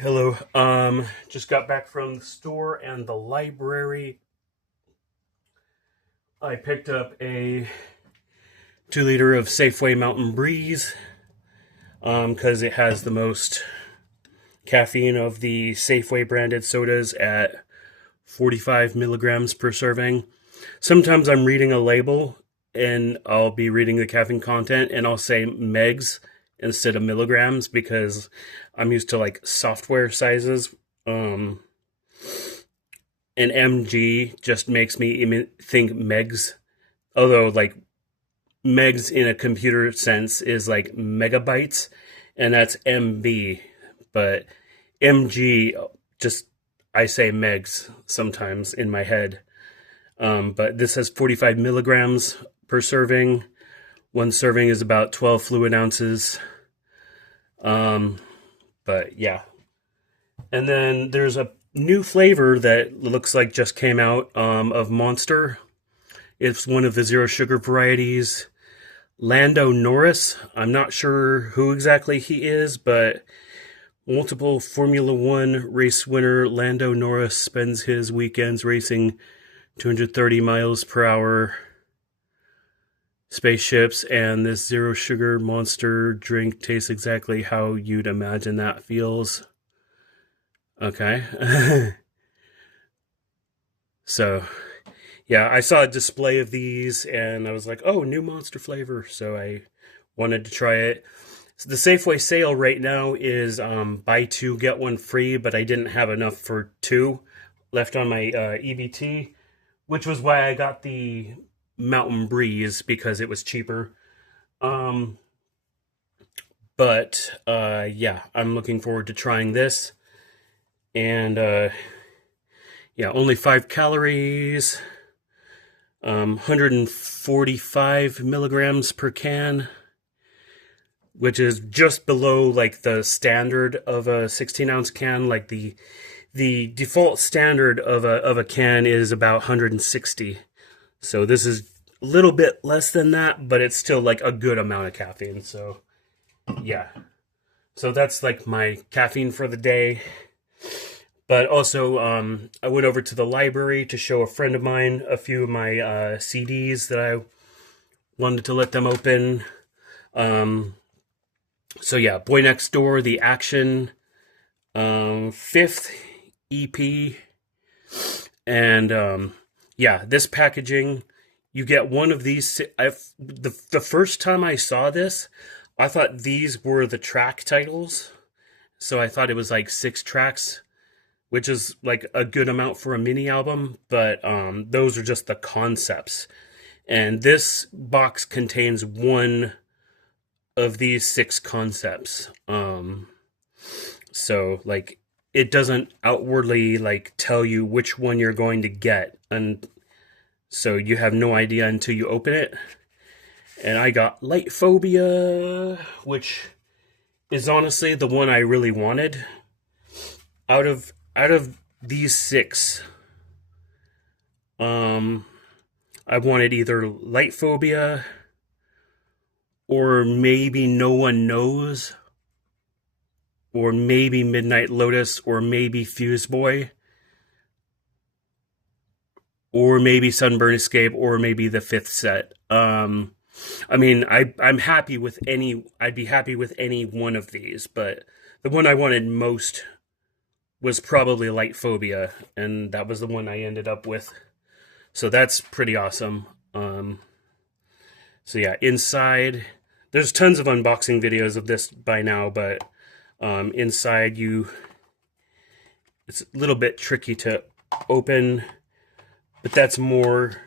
Hello. Just got back from the store and the library. I picked up a 2 liter of Safeway Mountain Breeze because it has the most caffeine of the Safeway branded sodas at 45 milligrams per serving. Sometimes I'm reading a label and I'll be reading the caffeine content and I'll say megs instead of milligrams because I'm used to like software sizes. Um, and mg just makes me think megs, although like megs in a computer sense is like megabytes, and that's mb, but mg just, I say megs sometimes in my head. But this has 45 milligrams per serving. One serving is about 12 fluid ounces. um, but yeah. And then there's a new flavor that looks like just came out, of Monster. It's one of the zero sugar varieties. Lando Norris. I'm not sure who exactly he is, but multiple Formula One race winner Lando Norris spends his weekends racing 230 miles per hour spaceships, and this zero sugar Monster drink tastes exactly how you'd imagine that feels. Okay. So, yeah, I saw a display of these and I was like, oh, new Monster flavor. So I wanted to try it. So the Safeway sale right now is buy two, get one free, but I didn't have enough for two left on my EBT, which was why I got the Mountain Breeze because it was cheaper. Um, but yeah, I'm looking forward to trying this. And yeah, only 5 calories. 145 milligrams per can, which is just below like the standard of a 16-ounce can. Like the default standard of a can is about 160. So this is a little bit less than that, but it's still like a good amount of caffeine. So yeah. So that's like my caffeine for the day. But also, I went over to the library to show a friend of mine a few of my CDs that I wanted to let them open. Um, so yeah, Boy Next Door, The Action, fifth EP, and yeah, this packaging. You get one of these. The first time I saw this, I thought these were the track titles. So I thought it was like 6 tracks, which is like a good amount for a mini album, but those are just the concepts. And this box contains one of these 6 concepts. So like it doesn't outwardly like tell you which one you're going to get, and so you have no idea until you open it. And I got Light Phobia, which is honestly the one I really wanted out of these 6. um I wanted either Light Phobia or maybe No One Knows or maybe Midnight Lotus or maybe Fuse Boy or maybe Sunburn Escape or maybe the 5th set. I mean, I'm happy with any. I'd be happy with any one of these, but the one I wanted most was probably Light Phobia, and that was the one I ended up with. So that's pretty awesome. So yeah, inside there's tons of unboxing videos of this by now, but inside it's a little bit tricky to open, but that's more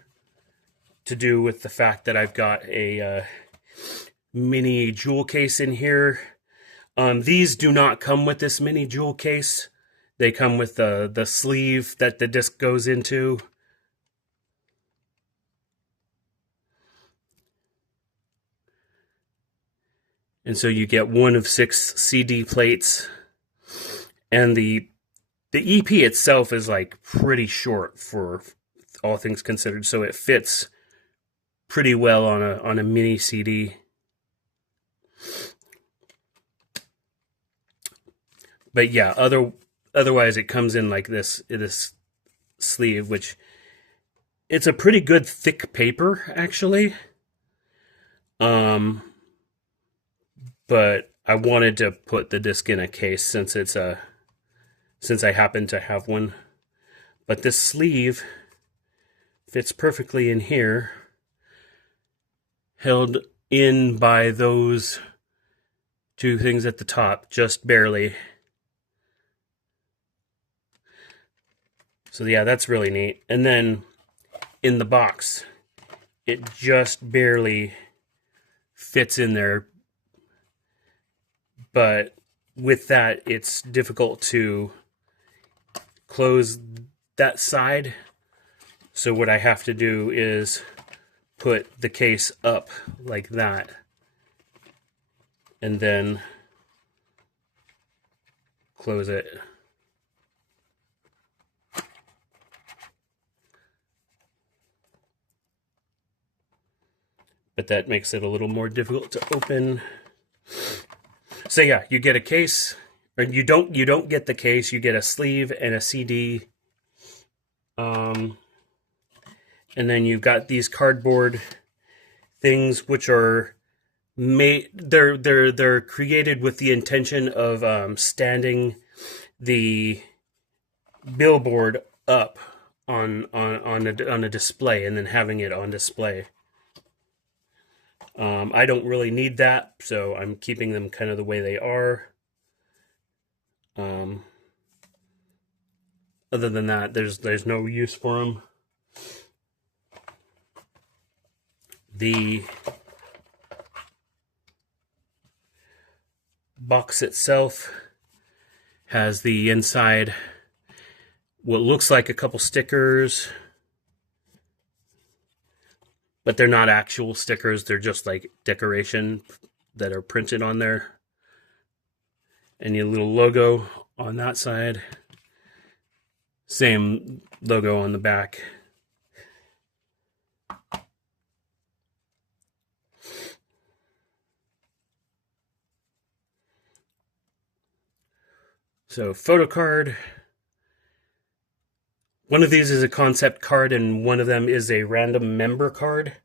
to do with the fact that I've got a mini jewel case in here. These do not come with this mini jewel case. They come with the sleeve that the disc goes into. And so you get one of 6 CD plates. And the EP itself is like pretty short for all things considered, so it fits pretty well on a mini CD. But yeah, otherwise it comes in like this sleeve, which it's a pretty good thick paper actually. Um, but I wanted to put the disc in a case since since I happen to have one. But this sleeve fits perfectly in here, held in by those two things at the top, just barely. So yeah, that's really neat. And then in the box, it just barely fits in there. But with that, it's difficult to close that side. So what I have to do is put the case up like that, and then close it. But that makes it a little more difficult to open. So yeah, you get a case, or you don't get the case. You get a sleeve and a CD, and then you've got these cardboard things which are made. They're created with the intention of standing the billboard up on a display and then having it on display. I don't really need that, so I'm keeping them kind of the way they are. Other than that, there's no use for them. The box itself has the inside what looks like a couple stickers, but they're not actual stickers. They're just like decoration that are printed on there. And your little logo on that side. Same logo on the back. So photo card. One of these is a concept card and one of them is a random member card.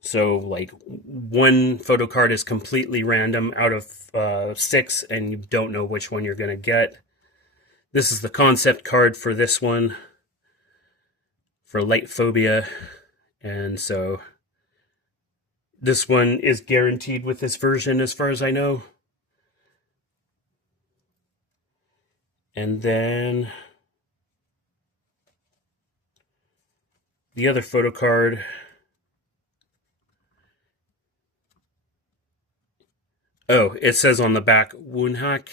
So like one photo card is completely random out of 6 and you don't know which one you're going to get. This is the concept card for this one, for light phobia. And so this one is guaranteed with this version as far as I know. And then the other photo card, oh, it says on the back, Woonhak.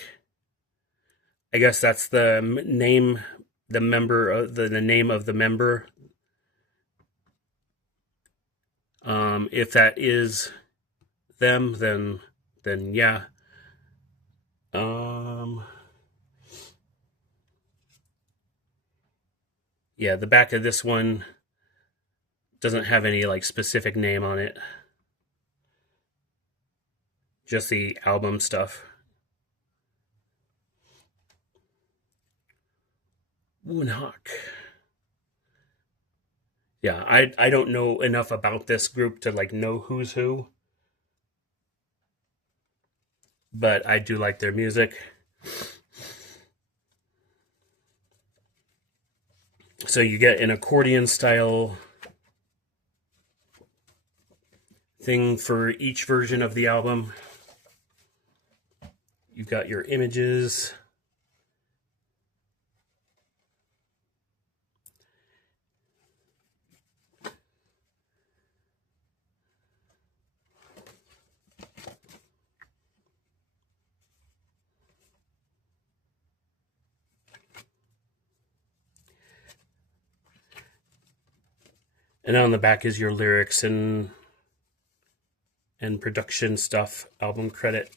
I guess that's the name, the member, the name of the member. If that is them, then yeah. Yeah, the back of this one doesn't have any like specific name on it. Just the album stuff. Woonhak. Yeah, I don't know enough about this group to like know who's who. But I do like their music. So you get an accordion style thing for each version of the album. You've got your images. And on the back is your lyrics and production stuff, album credit.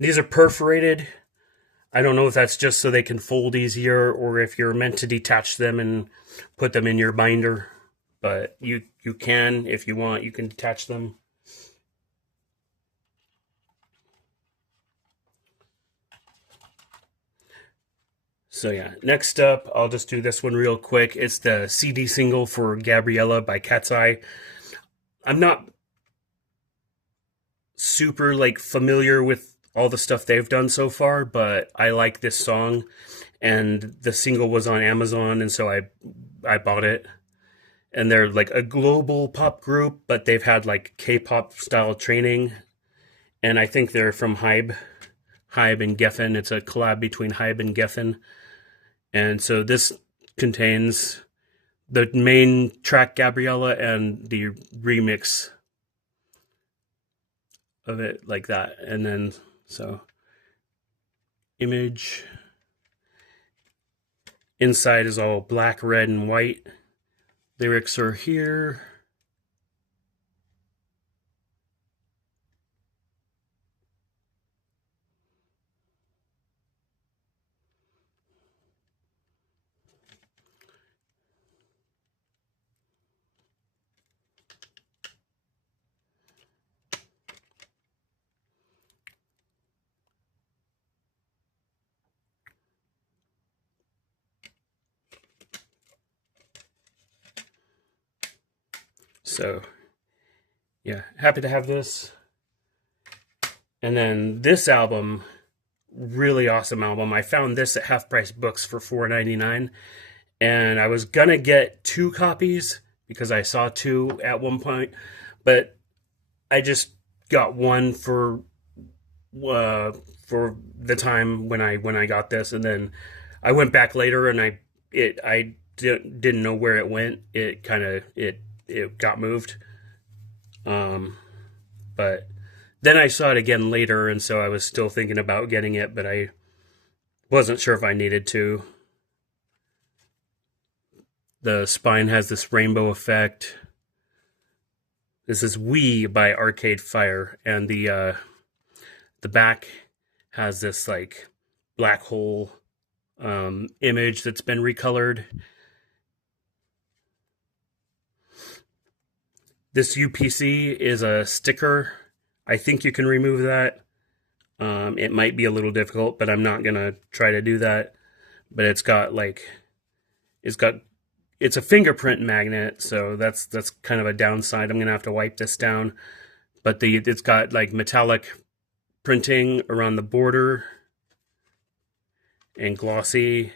These are perforated. I don't know if that's just so they can fold easier or if you're meant to detach them and put them in your binder. But you can, if you want, you can detach them. So yeah, next up, I'll just do this one real quick. It's the CD single for Gabriella by Cat's Eye. I'm not super like familiar with all the stuff they've done so far, but I like this song, and the single was on Amazon, and so I bought it. And they're like a global pop group, but they've had like K-pop style training, and I think they're from Hybe and Geffen. It's a collab between Hybe and Geffen. And so this contains the main track Gabriella and the remix of it like that. And then so image inside is all black, red, and white. Lyrics are here. So yeah, happy to have this. And then this album, really awesome album. I found this at Half Price Books for $4.99, and I was gonna get 2 copies because I saw 2 at one point, but I just got one for the time when I got this, and then I went back later and I didn't know where it went. It kind of it got moved, but then I saw it again later, and so I was still thinking about getting it, but I wasn't sure if I needed to. The spine has this rainbow effect. This is We by Arcade Fire, and the back has this like black hole image that's been recolored. This UPC is a sticker. I think you can remove that. It might be a little difficult, but I'm not gonna try to do that. But it's a fingerprint magnet, so that's kind of a downside. I'm gonna have to wipe this down. But it's got like metallic printing around the border and glossy,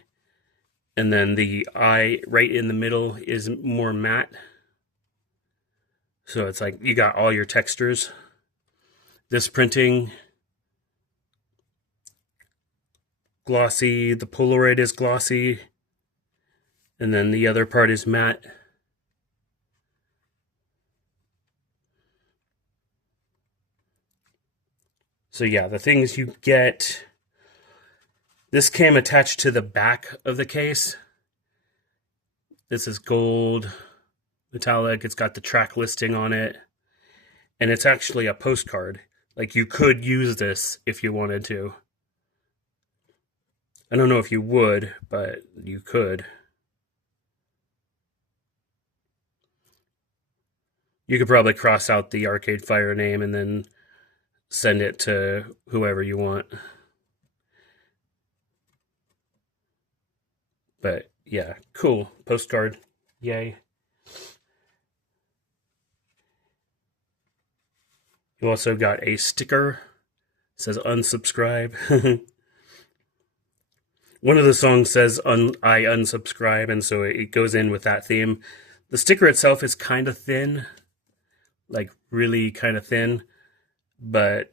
and then the eye right in the middle is more matte. So it's like you got all your textures. This printing, glossy, the Polaroid is glossy, and then the other part is matte. So yeah, the things you get, this came attached to the back of the case. This is gold, metallic, it's got the track listing on it, and it's actually a postcard. Like you could use this if you wanted to. I don't know if you would, but you could. You could probably cross out the Arcade Fire name and then send it to whoever you want. But yeah, cool. Postcard. Yay. You also got a sticker. It says unsubscribe. One of the songs says I unsubscribe, and so it goes in with that theme. The sticker itself is kind of thin, like really kind of thin, but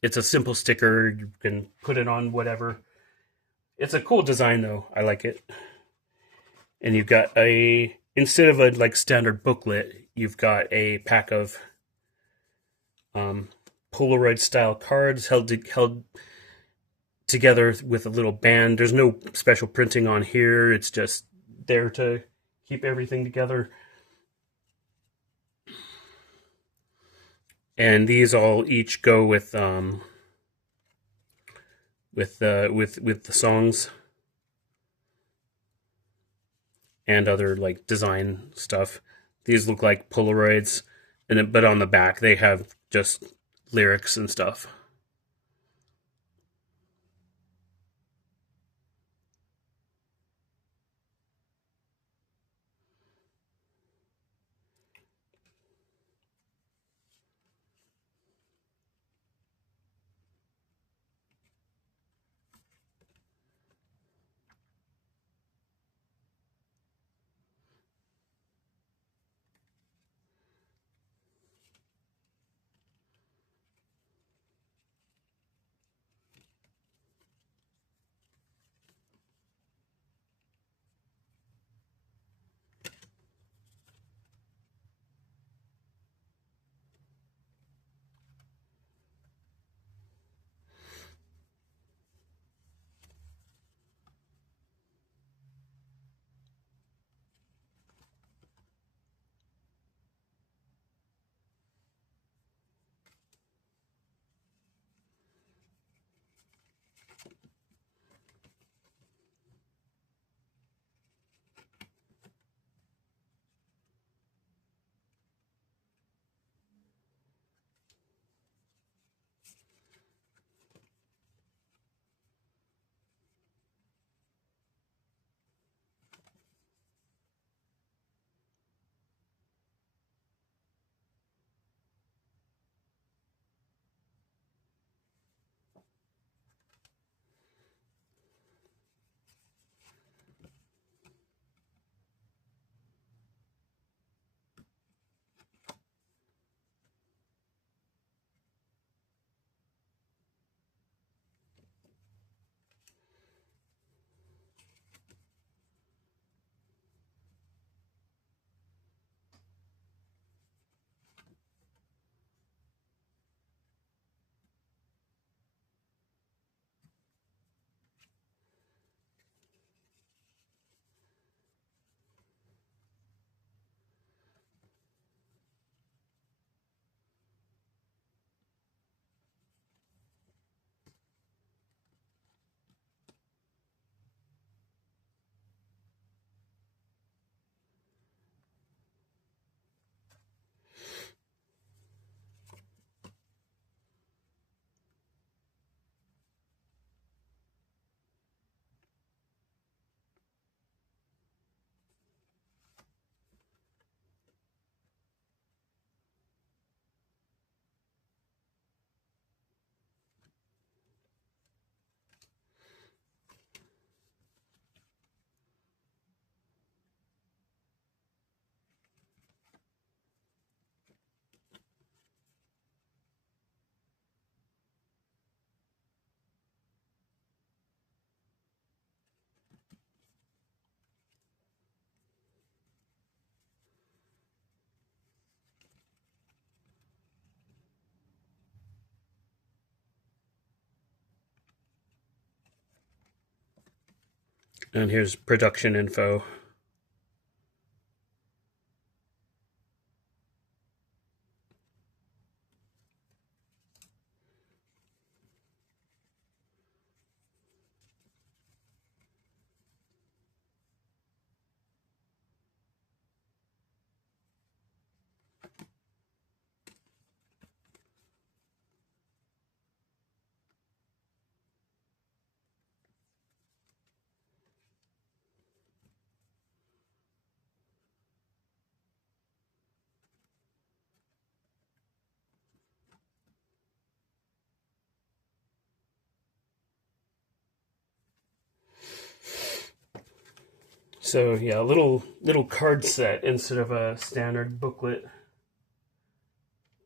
it's a simple sticker. You can put it on whatever. It's a cool design though. I like it. And you've got instead of a like standard booklet, you've got a pack of Polaroid style cards held together with a little band. There's no special printing on here. It's just there to keep everything together. And these all each go with the songs and other like design stuff. These look like Polaroids, but on the back they have just lyrics and stuff. And here's production info. So yeah, a little card set instead of a standard booklet.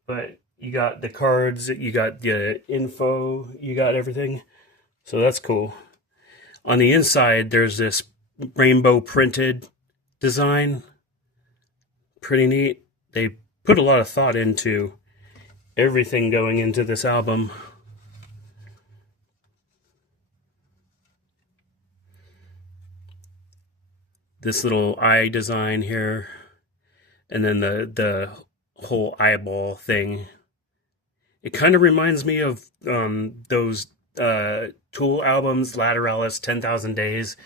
But you got the cards, you got the info, you got everything. So that's cool. On the inside, there's this rainbow printed design. Pretty neat. They put a lot of thought into everything going into this album. This little eye design here, and then the whole eyeball thing. It kind of reminds me of those Tool albums, Lateralis, 10,000 Days,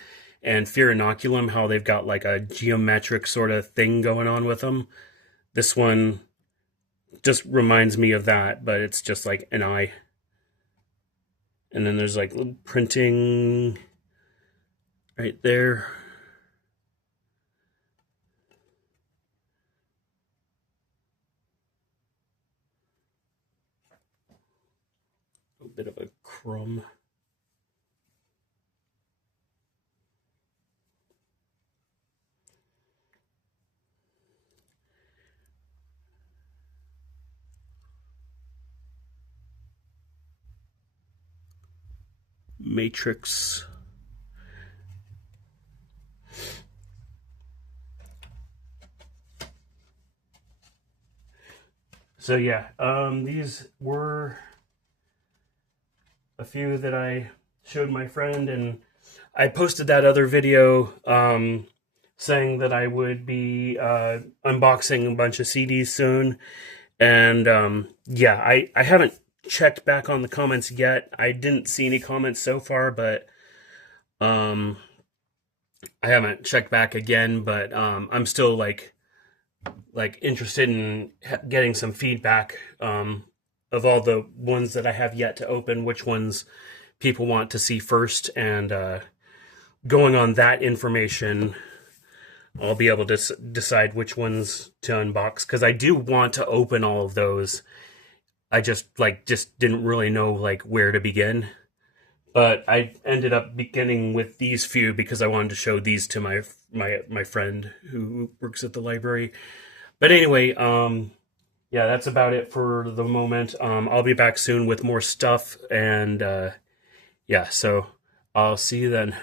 and Fear Inoculum, how they've got like a geometric sort of thing going on with them. This one just reminds me of that, but it's just like an eye. And then there's like printing right there. A bit of a crumb. Matrix. So yeah, these were a few that I showed my friend, and I posted that other video saying that I would be unboxing a bunch of CDs soon. And yeah, I haven't checked back on the comments yet. I didn't see any comments so far, but I haven't checked back again. But I'm still like interested in getting some feedback of all the ones that I have yet to open, which ones people want to see first, and going on that information, I'll be able to decide which ones to unbox, because I do want to open all of those. I just didn't really know like where to begin. But I ended up beginning with these few because I wanted to show these to my friend who works at the library. But anyway, yeah, that's about it for the moment. I'll be back soon with more stuff, and yeah, so I'll see you then.